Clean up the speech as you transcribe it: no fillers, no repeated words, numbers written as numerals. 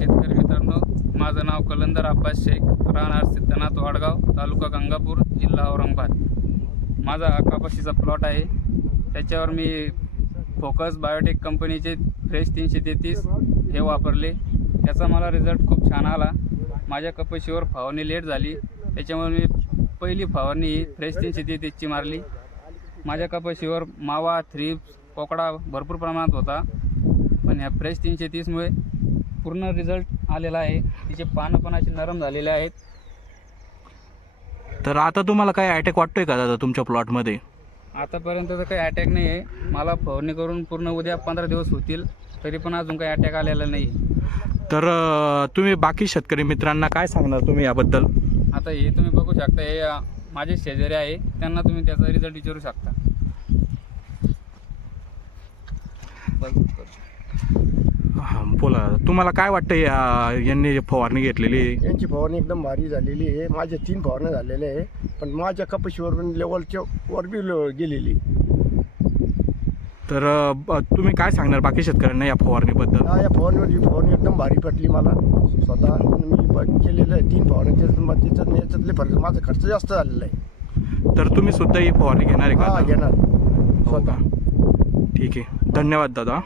शेतकरी मित्रांनो, माझं नाव कलंदर अब्बास शेख, राहणार सिद्धनाथ वाडगाव, तालुका गंगापूर, जिल्हा औरंगाबाद। माझा हा कपाशीचा प्लॉट आहे। त्याच्यावर मी फोकस बायोटेक कंपनीचे फ्रेश 333 हे वापरले। त्याचा मला रिझल्ट खूप छान आला। माझ्या कपाशीवर फवारणी लेट झाली, त्याच्यामुळे मी पहिली फवारणी ही फ्रेश 333 ची मारली। माझ्या कपाशीवर मावा, थ्रिप्स, पोकळा भरपूर प्रमाणात होता, पण ह्या फ्रेश 330 मुळे पूर्ण रिझल्ट आलेला आहे। तिचे पानं पण असे नरम झालेले आहेत। तर आता तुम्हाला काय अटॅक वाटतोय का दादा तुमच्या प्लॉटमध्ये? आतापर्यंत तर काही अटॅक नाही आहे। मला फवारणी करून पूर्ण उद्या 15 दिवस होतील, तरी पण अजून काही अटॅक आलेला नाही। तर तुम्ही बाकी शेतकरी मित्रांना काय सांगणार तुम्ही याबद्दल? आता हे तुम्ही बघू शकता, हे माझे शेजारी आहे, त्यांना तुम्ही त्याचा रिझल्ट विचारू शकता। हां बोला, तुम्हाला काय वाटतं यांनी फवारणी घेतलेली? यांची फवारणी एकदम भारी झालेली आहे। माझ्या 3 फवारण्या झालेल्या आहे, पण माझ्या कपाशीवर लेवलच्या वर बी गेलेली। तर तुम्ही काय सांगणार बाकी शेतकऱ्यांना या फवारणीबद्दल? या फवारणी एकदम भारी पडली मला। स्वतः मी केलेलं आहे 3 फवारण्या, याच्यातले फरक माझा खर्च जास्त झालेला आहे। तर तुम्ही सुद्धा ही फवारणी घेणार आहे का? घेणार हो स्वतः। का? ठीक आहे, धन्यवाद दादा।